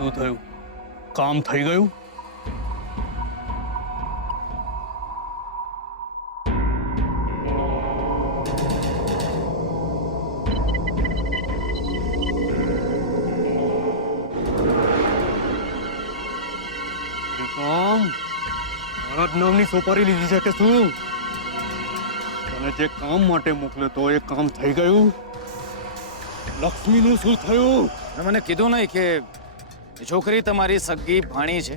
શું થયું? કામ થઈ ગયું? નામની સોપારી લીધી છે કે શું? તને જે કામ માટે મોકલ્યો તો એ કામ થઈ ગયું? લક્ષ્મીનું શું થયું? મને કીધું નહીં કે એ છોકરી તમારી સગી ભાણી છે?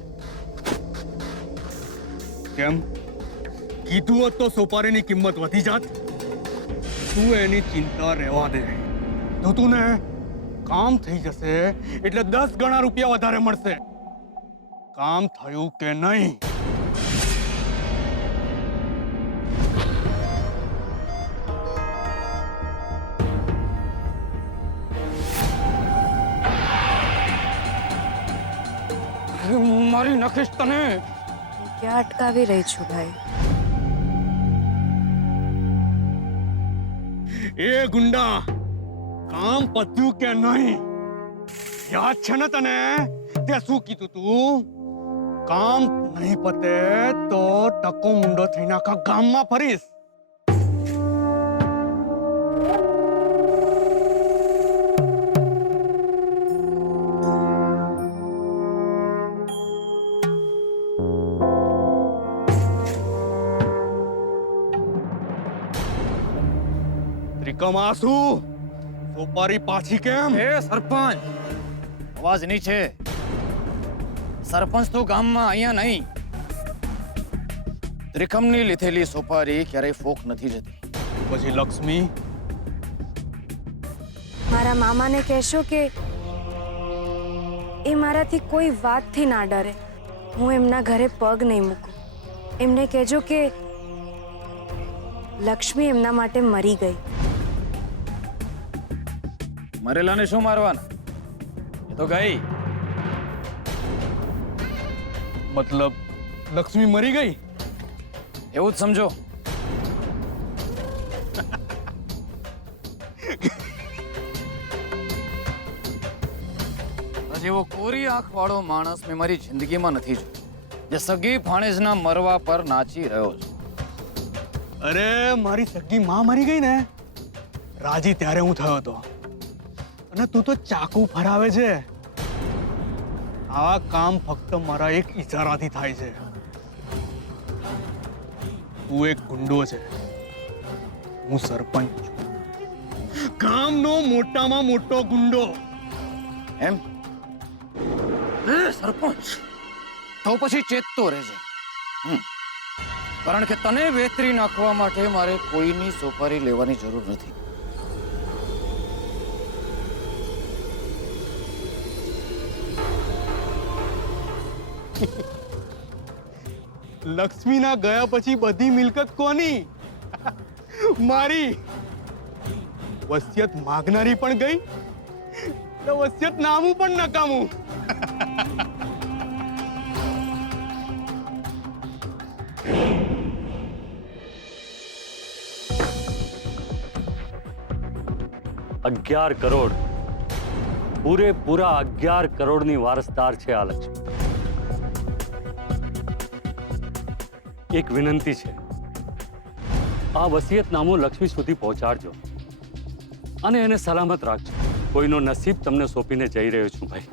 કેમ? કીધું હોત તો સોપારીની કિંમત વધી જાત. તું એની ચિંતા રહેવા દે. તો તું ને કામ થઈ જશે એટલે 10 ગણા રૂપિયા વધારે મળશે. કામ થયું કે નહીં? મારી નાખીશ તને. ક્યાં અટકાવી રહી છું ભાઈ? એ ગુંડા, કામ પત્યું કે નહીં? યાદ છે ને તને તે શું કીધું તું? કામ નહીં પતે તો ટકો મુંડો થઈને આખા ગામમાં ફરીશ. ત્રિકમ સોપારી પાછી કેમ? એ સરપંચ, અવાજ નીચે. સરપંચ તો ગામમાં અહીંયા નહીં. ત્રિકમની લીધેલી સોપારી ક્યારેય ફોક નથી જતી. પછી લક્ષ્મી? મારા મામાને કહેશો કે એ મારાથી કોઈ વાતથી ના ડરે. હું એમના ઘરે પગ નહીં મૂકું. એમને કહેજો કે લક્ષ્મી એમના માટે મરી ગઈ. મરેલાને શું મારવાના? એ તો ગઈ. મતલબ લક્ષ્મી મરી ગઈ? એવું જ સમજો. જેવો કોરી આંખ વાળો માણસ મેં મારી જિંદગીમાં નથી જોયો, જે સગી ભાણેજના મરવા પર નાચી રહ્યો છે. અરે મારી સગી માં મરી ગઈ ને, રાજી ત્યારે હું થયો હતો, અને તું તો ચાકુ ફરાવે છે. આ કામ ફક્ત મારા એક ઈશારાથી થાય છે. તું એક ગુંડો છે, હું સરપંચ છું. ગામનો મોટામાં મોટો ગુંડો. એમ? સરપંચ તો પછી ચેતતો રહેજે. કારણ કે તને વેતરી નાખવા માટે મારે કોઈની સોપારી લેવાની જરૂર નથી. લક્ષ્મીના ગયા પછી બધી મિલકત કોની? મારી. વસિયત માગનારી પણ ગઈ, વસિયત નામું પણ નકામું. $11 કરોડ, પૂરેપૂરા 11 કરોડની વારસદાર છે આ લક્ષ્મી. એક વિનંતી છે, આ વસિયતનામું લક્ષ્મી સુધી પહોંચાડજો અને એને સલામત રાખજો. કોઈનો નસીબ તમને સોંપીને જઈ રહ્યો છું ભાઈ.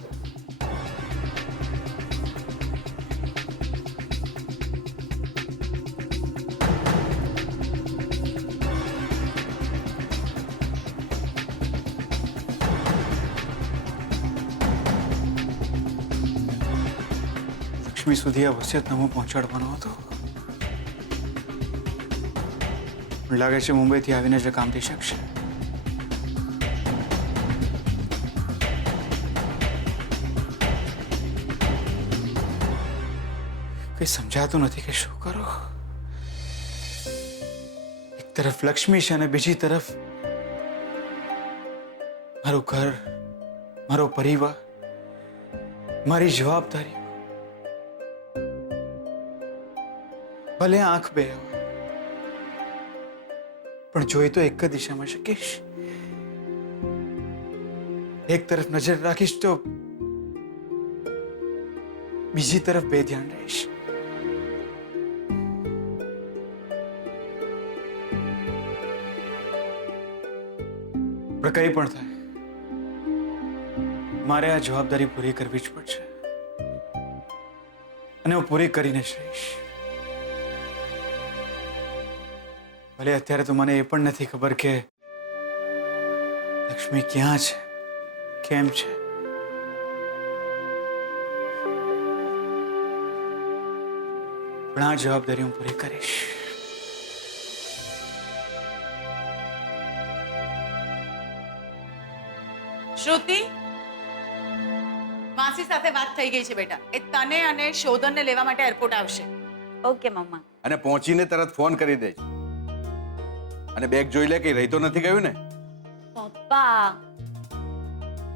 લક્ષ્મી સુધી આ વસિયતનામું પહોંચાડવાનો હતો. લાગે છે મુંબઈથી આવીને જ કામ થઈ શકશે. કઈ સમજાતું નથી કે શું કરું. એક તરફ લક્ષ્મી છે અને બીજી તરફ મારું ઘર, મારો પરિવાર, મારી જવાબદારી. ભલે આંખ બે હોય પણ જોઈ તો એક જ દિશામાં શકીશ. એક તરફ નજર રાખીશ તો બીજી તરફ બેધ્યાન રહીશ. પણ કંઈ પણ થાય, મારે આ જવાબદારી પૂરી કરવી જ પડશે અને હું પૂરી કરીને જ રહીશ. ભલે અત્યારે તો મને એ પણ નથી ખબર કે લક્ષ્મી ક્યાં છે, કેમ છે. પણ આ જવાબદારી હું પૂરી કરીશ. શ્રુતિ, માસી સાથે વાત થઈ ગઈ છે બેટા. એ તને અને શોધનને લેવા માટે એરપોર્ટ આવશે. ઓકે મમ્મા. અને પહોંચીને તરત ફોન કરી દેજો. અને બેગ જોઈ લે કે રહી તો નથી ગયું ને. પપ્પા,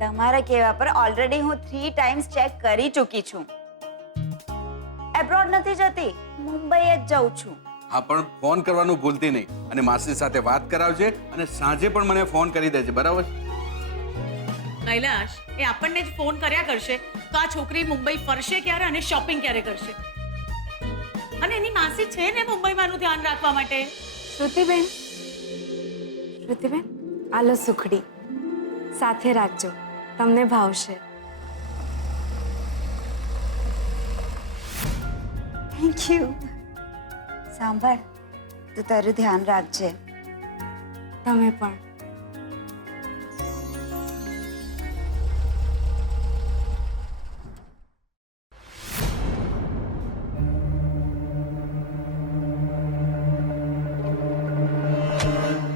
તમારા કહેવા પર ઓલરેડી હું 3 ટાઈમ્સ ચેક કરી ચૂકી છું. એબ્રોડ નથી જતી, મુંબઈ જ જાઉં છું. હા, પણ ફોન કરવાનું ભૂલતી નહીં. અને માસી સાથે વાત કરાવજે અને સાંજે પણ મને ફોન કરી દેજે, બરાબર? કૈલાશ, એ આપણને જ ફોન કર્યા કરશે તો આ છોકરી મુંબઈ ફરશે ક્યારે અને શોપિંગ ક્યારે કરશે? અને એની માસી છે ને મુંબઈમાં નું ધ્યાન રાખવા માટે. શ્રુતિબેન, આલો સુખડી સાથે રાખજો, તમને ભાવશે. Thank you. સાંભળ, તું તારું ધ્યાન રાખજે. તમે પણ.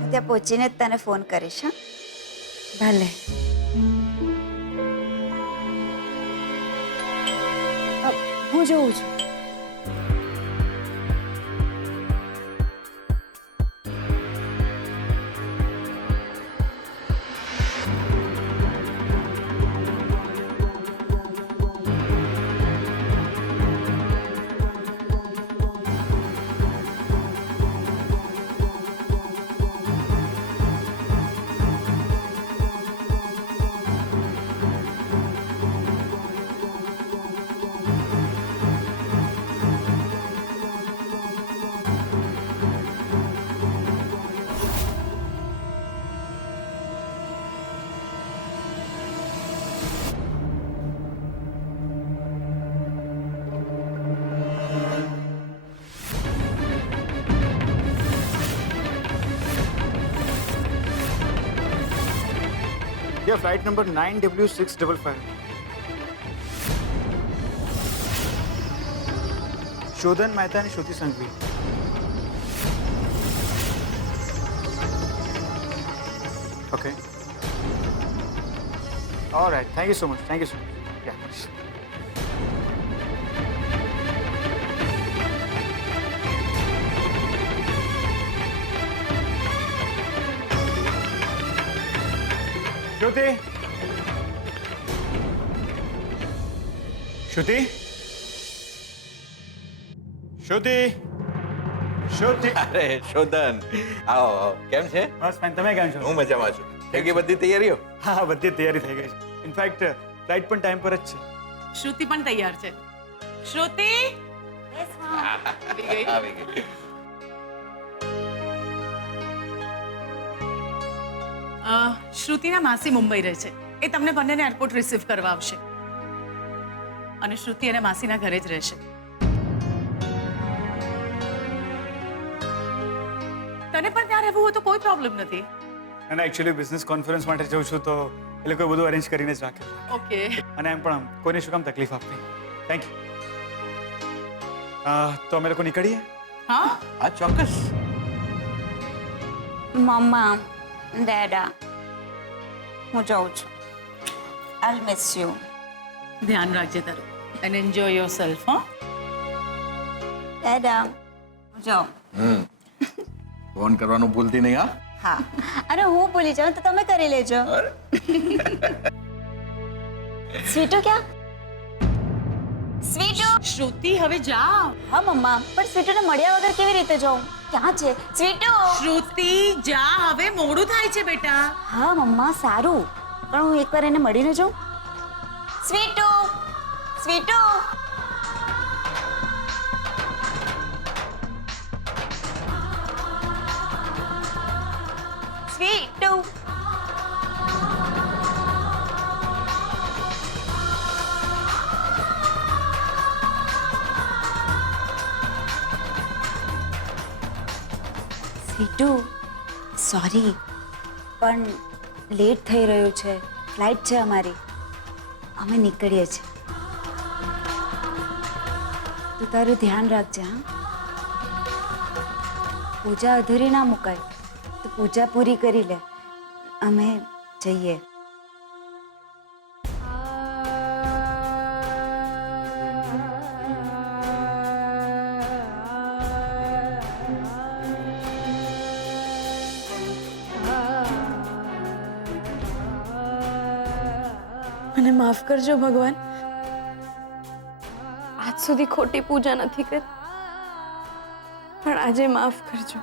હું ત્યાં પહોંચીને જ તને ફોન કરીશ. હા, ભલે. હું જોઉં છું. Yeah, flight number 9W655. શોધન Mehta અને શ્રુતિ Sanghvi. Okay. All right. Thank you so much. Thank you so much. Yeah. Shruti? Shruti? Shruti? Shruti? અરે શોધન, આવો આવો. કેમ છે? બસ ફાઇન. તમે કેમ છો? હું મજામાં છું. થઈ ગઈ બધી તૈયારીઓ? હા, બધી તૈયારી થઈ ગઈ છે. ઇનફેક્ટ ફ્લાઇટ પણ ટાઈમ પર જ છે. શ્રુતિ પણ તૈયાર છે. શ્રુતિ આવી ગઈ. આવી ગઈ. શ્રુતિના માસી મુંબઈ રહે છે. એ તમને બંનેને એરપોર્ટ રિસીવ કરવા આવશે અને શ્રુતિ અને માસીના ઘરે જ રહેશે. તને પણ ત્યાં રહેવું હોય તો કોઈ પ્રોબ્લેમ નથી. અને એકચ્યુઅલી બિઝનેસ કોન્ફરન્સ માટે જઉં છું તો એ લોકોએ બધું અરેન્જ કરીને જ રાખ્યું. ઓકે. અને એમ પણ કોઈને શું કામ તકલીફ આપવી. Thank you. તો અમે લોકો નીકળીએ. હા, હા, ચોક્કસ. મમ્મા, ડેડા, હું જાઉં છું. I miss you. ધ્યાન રાખજે તારું અને એન્જોય યોરસેલ્ફ. હો, ડેડા, હું જાઉં. ફોન કરવાનું ભૂલતી નહીં. હા, હા, અને હું ભૂલી જાઉં તો તમે કરી લેજો. સ્વીટુ ક્યાં? સ્વીટુ! શ્રુતિ હવે જા. હા મમ્મા, પણ સ્વીટુને મળ્યા વગર કેવી રીતે જાઉં? ક્યાં છે સ્વીટુ? શ્રુતિ જા, હવે મોડું થાય છે બેટા. હા મમ્મા, સારું, પણ હું એકવાર એને મળીને જાઉં. સ્વીટુ! સ્વીટુ! સ્વીટુ. સ્વીટુ, સોરી, પણ લેટ થઈ રહ્યું છે. ફ્લાઇટ છે અમારી. અમે નીકળીએ છીએ. તું તારું ધ્યાન રાખજે. હા, પૂજા અધૂરી ના મુકાય. તો પૂજા પૂરી કરી લે. અમે જઈએ. મને માફ કરજો ભગવાન. આજ સુધી ખોટી પૂજા નથી કરી, પણ આજે માફ કરજો.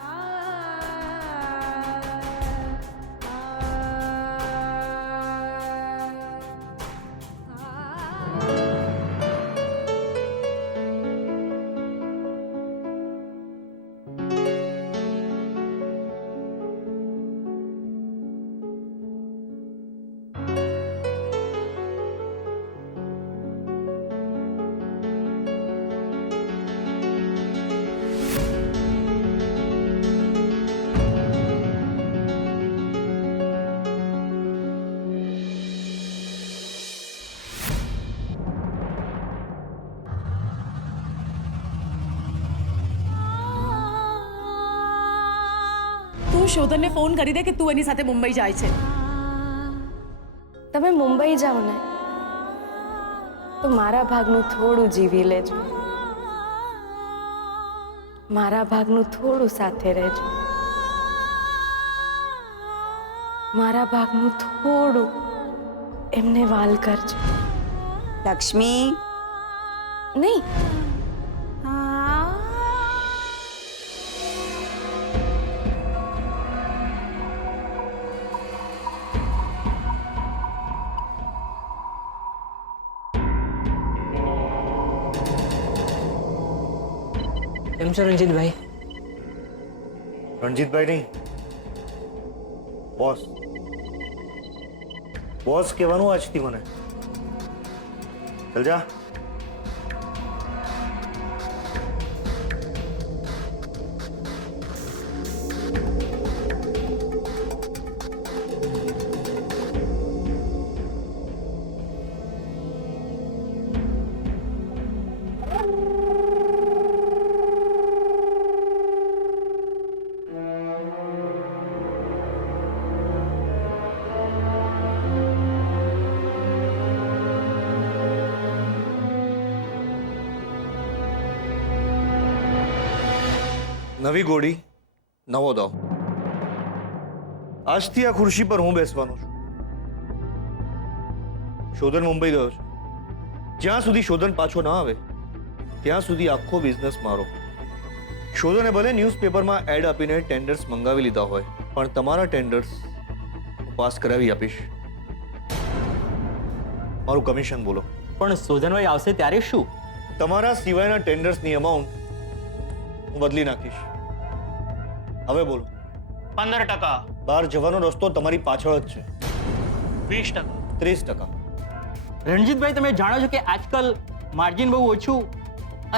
તું શોધનને ફોન કરી દે કે તું એની સાથે મુંબઈ જાય છે. તમે મુંબઈ જાઓ ને તો મારા ભાગનું થોડું જીવી લેજો. મારા ભાગનું થોડું સાથે રહેજો. મારા ભાગનું થોડું એમને વાલ કરજો. લક્ષ્મી, નહીં, કેમ છો રણજીતભાઈ? રણજીતભાઈ નહીં, બોસ. બોસ કહેવાનું આજથી મને. ચલ જા. નવી ગોળી, નવો દાવ. આજથી આ ખુરશી પર હું બેસવાનો છું. શોધન મુંબઈ ગયો છે. જ્યાં સુધી શોધન પાછો ના આવે ત્યાં સુધી આખો બિઝનેસ મારો. શોધને ભલે ન્યૂઝપેપરમાં એડ આપીને ટેન્ડર્સ મંગાવી લીધા હોય, પણ તમારા ટેન્ડર્સ પાસ કરાવી આપીશ. મારું કમિશન બોલો. પણ શોધનભાઈ આવશે ત્યારે શું? તમારા સિવાયના ટેન્ડર્સની અમાઉન્ટ હું બદલી નાખીશ. હવે બોલો. 15%. બહાર જવાનો રસ્તો તમારી પાછળ જ છે. 20%. 30%. રણજીતભાઈ, તમે જાણો છો કે આજકાલ માર્જિન બહુ ઓછું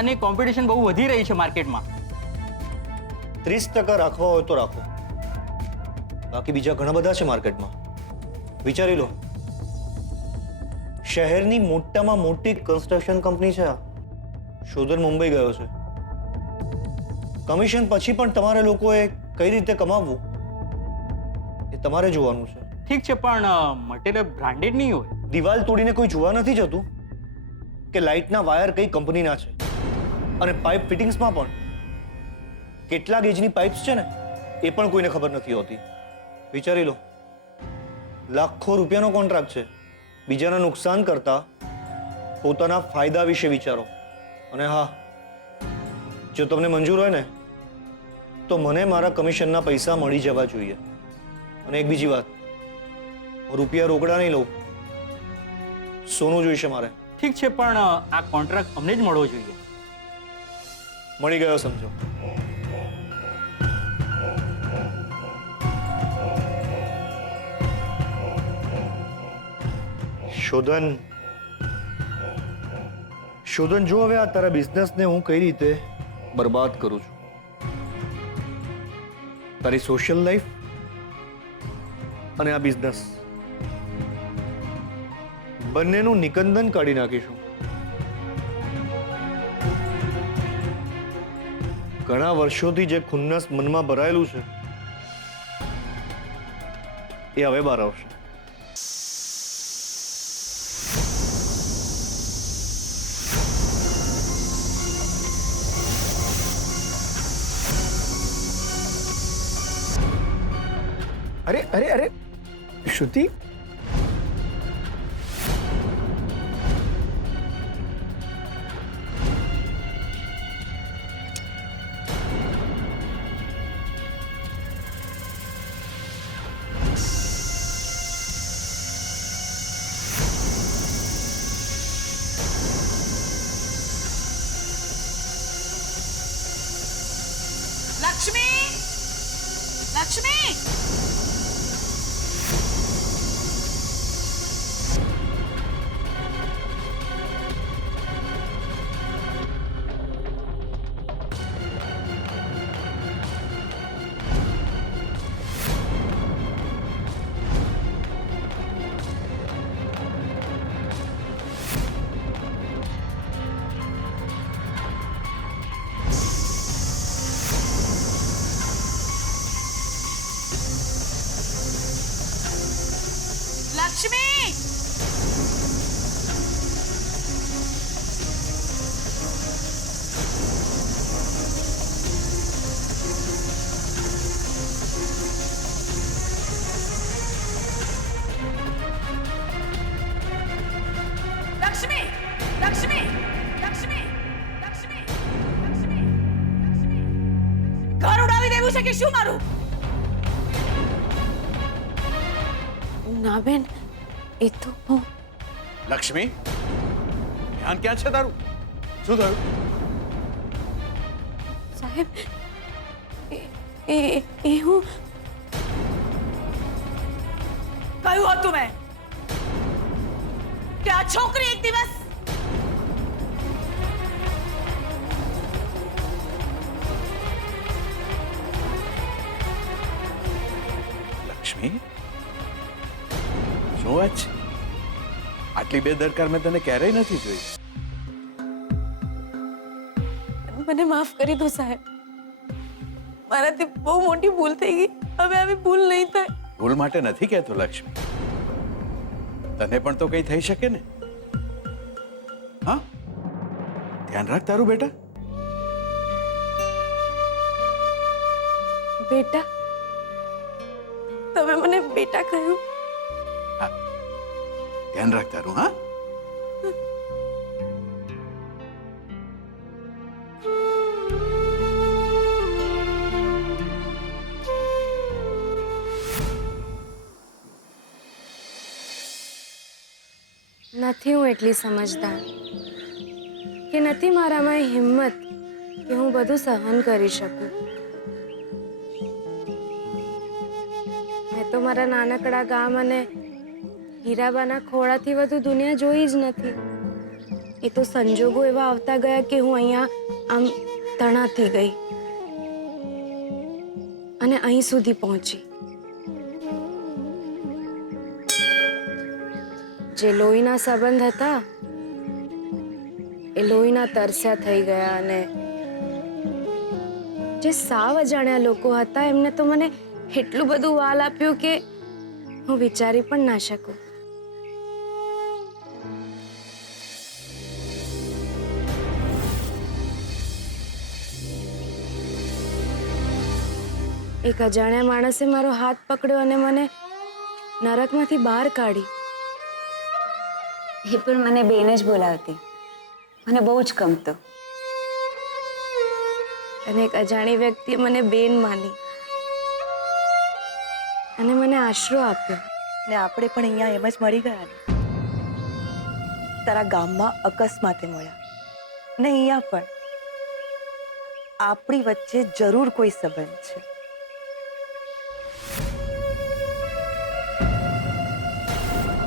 અને કોમ્પિટિશન બહુ વધી રહી છે માર્કેટમાં. 30% રાખવા હોય તો રાખો. બાકી બીજા ઘણા બધા છે માર્કેટમાં. વિચારી લો. શહેરની મોટામાં મોટી કન્સ્ટ્રક્શન કંપની છે આ. શોધન મુંબઈ ગયો છે. કમિશન પછી પણ તમારે લોકોએ કઈ રીતે કમાવવું એ તમારે જોવાનું છે. ઠીક છે, પણ મટીરિયલ બ્રાન્ડેડ નહીં હોય. દિવાલ તોડીને કોઈ જોવા નથી જતું કે લાઇટના વાયર કઈ કંપનીના છે. અને પાઇપ ફિટિંગ્સમાં પણ કેટલા ગેજની પાઇપ્સ છે ને એ પણ કોઈને ખબર નથી હોતી. વિચારી લો, લાખો રૂપિયાનો કોન્ટ્રાક્ટ છે. બીજાના નુકસાન કરતા પોતાના ફાયદા વિશે વિચારો. અને હા, જો તમને મંજૂર હોય ને તો મને મારા કમિશનના પૈસા મળી જવા જોઈએ. અને એક બીજી વાત, રૂપિયા રોકડા નહીં લઉં, સોનું જોઈશે મારે. ઠીક છે, પણ આ કોન્ટ્રાક્ટ અમને જ મળવો જોઈએ. મળી ગયો સમજો. શોધન જો હવે આ તારા બિઝનેસને હું કઈ રીતે બરબાદ કરું છું, તારી સોશિયલ લાઈફ અને આ બિઝનેસ બંનેનું નિકંદન કાઢી નાખીશું. ઘણા વર્ષોથી જે ખુન્નસ મનમાં ભરાયેલું છે એ હવે બહાર આવશે. અરે અરે અરે શ્રુતિ, લક્ષ્મી, લક્ષ્મી, લક્ષ્મી, લક્ષ્મી, લક્ષ્મી, લક્ષ્મી, લક્ષ્મી, લક્ષ્મી, ઘર ઉડાવી દેવું છે કે શું મારું? ના બેન, એ તો હું લક્ષ્મી, ધ્યાન ક્યાં છે તારું? શું થયું? સાહેબ, એ હું કહ્યું હતું મેં કે આ છોકરી એક દિવસ લક્ષ્મી, શું વાત છે? આટલી બેદરકાર મેં તને ક્યારેય નથી જોઈ. મને માફ કરી દો સાહેબ, મારાથી બહુ મોટી ભૂલ થઈ ગઈ. હવે આવી ભૂલ નહીં થાય. ભૂલ માટે નથી કહેતો લક્ષ્મી, તને પણ તો કઈ થઈ શકે ને. હા, ધ્યાન રાખ તારું બેટા. બેટા, તમે મને બેટા કહ્યું. હા, ધ્યાન રાખ તારું. હા, નથી હું એટલી સમજદાર કે નથી મારામાં એ હિંમત કે હું બધું સહન કરી શકું. મેં તો મારા નાનકડા ગામ અને હીરાબાના ખોળાથી વધુ દુનિયા જોઈ જ નથી. એ તો સંજોગો એવા આવતા ગયા કે હું અહીંયા આમ તણાતી ગઈ અને અહીં સુધી પહોંચી. જે લોહીના સંબંધ હતા એ લોહીના તરસ્યા થઈ ગયા અને જે સાવ અજાણ્યા લોકો હતા એમને તો મને એટલું બધું વાલ આપ્યું કે હું વિચારી પણ ના શકું. એક અજાણ્યા માણસે મારો હાથ પકડ્યો અને મને નરકમાંથી બહાર કાઢી. એ પણ મને બેન જ બોલાવતી, મને બહુ જ ગમતો. અને એક અજાણી વ્યક્તિએ મને બેન માની અને મને આશરો આપ્યો. ને આપણે પણ અહીંયા એમ જ મળી ગયા ને. તારા ગામમાં અકસ્માતે મળ્યા ને અહીંયા પણ આપણી વચ્ચે જરૂર કોઈ સંબંધ છે.